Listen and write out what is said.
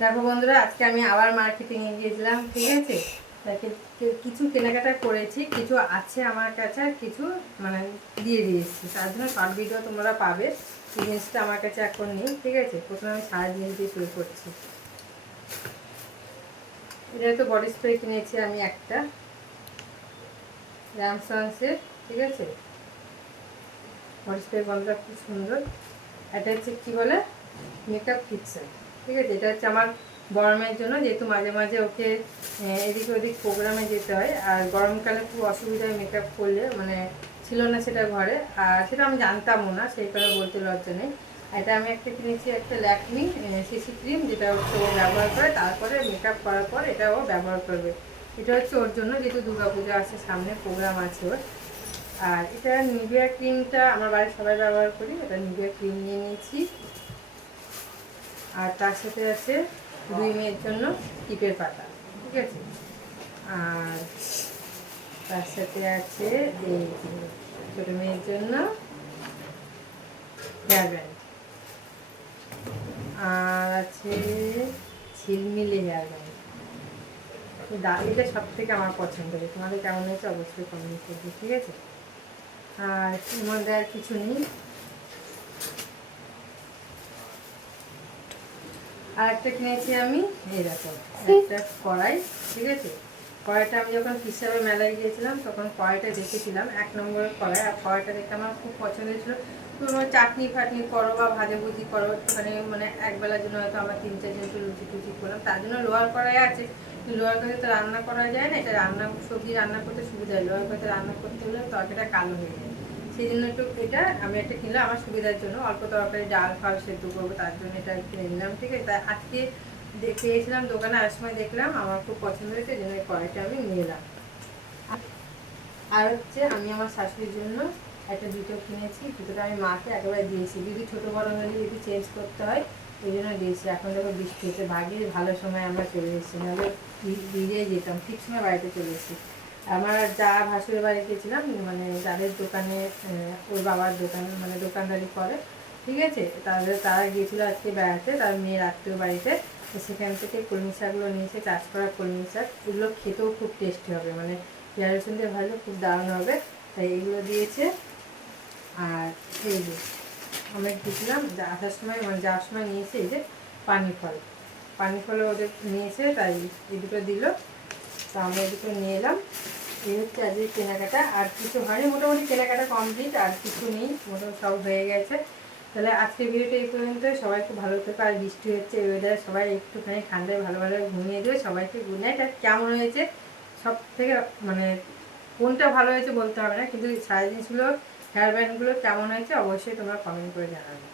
দেখো বন্ধুরা, আজকে আমি আবার মার্কেটিংয়ে গিয়েছিলাম, ঠিক আছে? কিছু কেনাকাটা করেছি, কিছু আছে আমার কাছে আর কিছু মানে দিয়ে দিয়েছি। তার জন্য শর্ট ভিডিও তোমরা পাবে জিনিসটা আমার কাছে এখন নেই, ঠিক আছে? প্রথমে আমি সারা জিনিস দিয়ে শুরু করছি। এটা তো বডি স্প্রে কিনেছি আমি একটা র্যামসন্সের ঠিক আছে? বডি স্প্রে গন্ধটা খুব সুন্দর। এটা হচ্ছে কী বলে? মেকআপ কিটসেন ঠিক আছে, এটা হচ্ছে আমার গরমের জন্য, যেহেতু মাঝে মাঝে ওকে এদিক ওদিক প্রোগ্রামে যেতে হয়। আর গরমকালে খুব অসুবিধায় মেকআপ করলে মানে ছিল না সেটা ঘরে। আর সেটা আমি জানতামও না, সেই কারণে বলতে লজ্জা নেই। এটা আমি একটা কিনেছি, একটা ল্যাকমি সিসি ক্রিম, যেটা হচ্ছে ও ব্যবহার করে। তারপরে মেকআপ করার পর এটা ও ব্যবহার করবে। এটা হচ্ছে ওর জন্য, যেহেতু দুর্গাপূজা আছে, সামনে প্রোগ্রাম আছে ওর। আর এটা নিভিয়া ক্রিমটা, আমার বাড়ির সবাই ব্যবহার করি এটা নিভিয়া ক্রিম নিয়ে নিয়েছি। আর তার সাথে আছে দুই মেয়ের জন্য টিপের পাতা, ঠিক আছে? আর তার সাথে আছে এই ছোটো মেয়ের জন্য আর আছে ঝিলমিলে হেয়ার ব্যান্ড এটা সব থেকে আমার পছন্দ। হয়েছে তোমাদের কেমন হয়েছে অবশ্যই কমেন্ট করবে, ঠিক আছে? আর মধ্যে আর কিছু নেই। আর একটা কিনেছি আমি। এই দেখো একটা কড়াই ঠিক আছে? কড়াইটা আমি যখন হিসাবে মেলায় গিয়েছিলাম তখন কড়াইটা দেখেছিলাম এক নম্বরের কড়াই। আর কড়াইটা দেখতে আমার খুব পছন্দ ছিল তুমি চাটনি ফাটনি করো বা ভাজাভুজি করো একটুখানি মানে একবেলার জন্য হয়তো আমার তিন চার একটু লুচি টুচি করলাম। তার জন্য লোহার কড়াই আছে। লোহার কড়াই তো রান্না করা যায় না এটা রান্না সবজি রান্না করতে সুবিধা হয়। লোহার কড়াইতে রান্না করতে হলে তরকারিটা কালো হয়ে যায়। সেই জন্য একটু এটা আমি একটা কিনলাম, আমার সুবিধার জন্য। অল্প তরকারি, ডাল, ফাল সেদ্ধ করব, তার জন্য এটা কিনে নিলাম, ঠিক আছে? তা আজকে পেয়েছিলাম দোকানে, আসার সময় দেখলাম আমার খুব পছন্দ হয়েছে, এই জন্য এই কড়াইটা আমি নিয়ে এলাম। আর হচ্ছে আমি আমার শাশুড়ির জন্য একটা জুতো কিনেছি, জুতোটা আমি মাকে একেবারে দিয়েছি। যদি ছোটো বড়ো হলে যদি চেঞ্জ করতে হয় ওই জন্য দিয়েছি। এখন দেখো বৃষ্টি হচ্ছে ভাগ্যে ভালো সময় আমরা চলে এসেছি, নাহলে ভি- ভিজে যেতাম, ঠিক সময় বাড়িতে চলে এসেছি। আমার যা ভাসুরের বাড়ি গেছিলাম মানে যাদের দোকানে ওর বাবার দোকান মানে দোকানদারি করে, ঠিক আছে? তাদের তারা গিয়েছিল আজকে বেড়াতে, তার মেয়ের আত্মীয় বাড়িতে। সেখান থেকে কলমি শাকগুলো নিয়েছে, চাষ করা কলমি শাক। এগুলো খেতেও খুব টেস্টি হবে মানে পেঁয়াজ, রসুন দিয়ে ভাজলে খুব দারুণ হবে। তাই এগুলো দিয়েছে। আর এই যে, আমরা গেছিলাম আসার সময় মানে যাওয়ার সময় নিয়েছে এই যে পানি ফল পানি ফল ওদের নিয়েছে, তাই এই দুটো দিল। তো আমরা এই দুটো নিয়ে এলাম। এই হচ্ছে আজকে কেনাকাটা। আর কিছু হয়নি, মোটামুটি কেনাকাটা কমপ্লিট আর কিছু নেই, মোটামুটি সব হয়ে গেছে। তাহলে আজকের ভিডিওটা এই পর্যন্ত সবাই খুব ভালো থেকো, আর বৃষ্টি হচ্ছে ওয়েদার সবাই একটুখানি ঠান্ডায় ভালো ভালো ঘুমিয়ে দেবে সবাইকে গুড নাইট আর কেমন হয়েছে? সব থেকে মানে কোনটা ভালো হয়েছে বলতে হবে না, কিন্তু সারা জিনিসগুলো হেয়ার ব্যান্ডগুলো কেমন হয়েছে অবশ্যই তোমরা কমেন্ট করে জানাবে।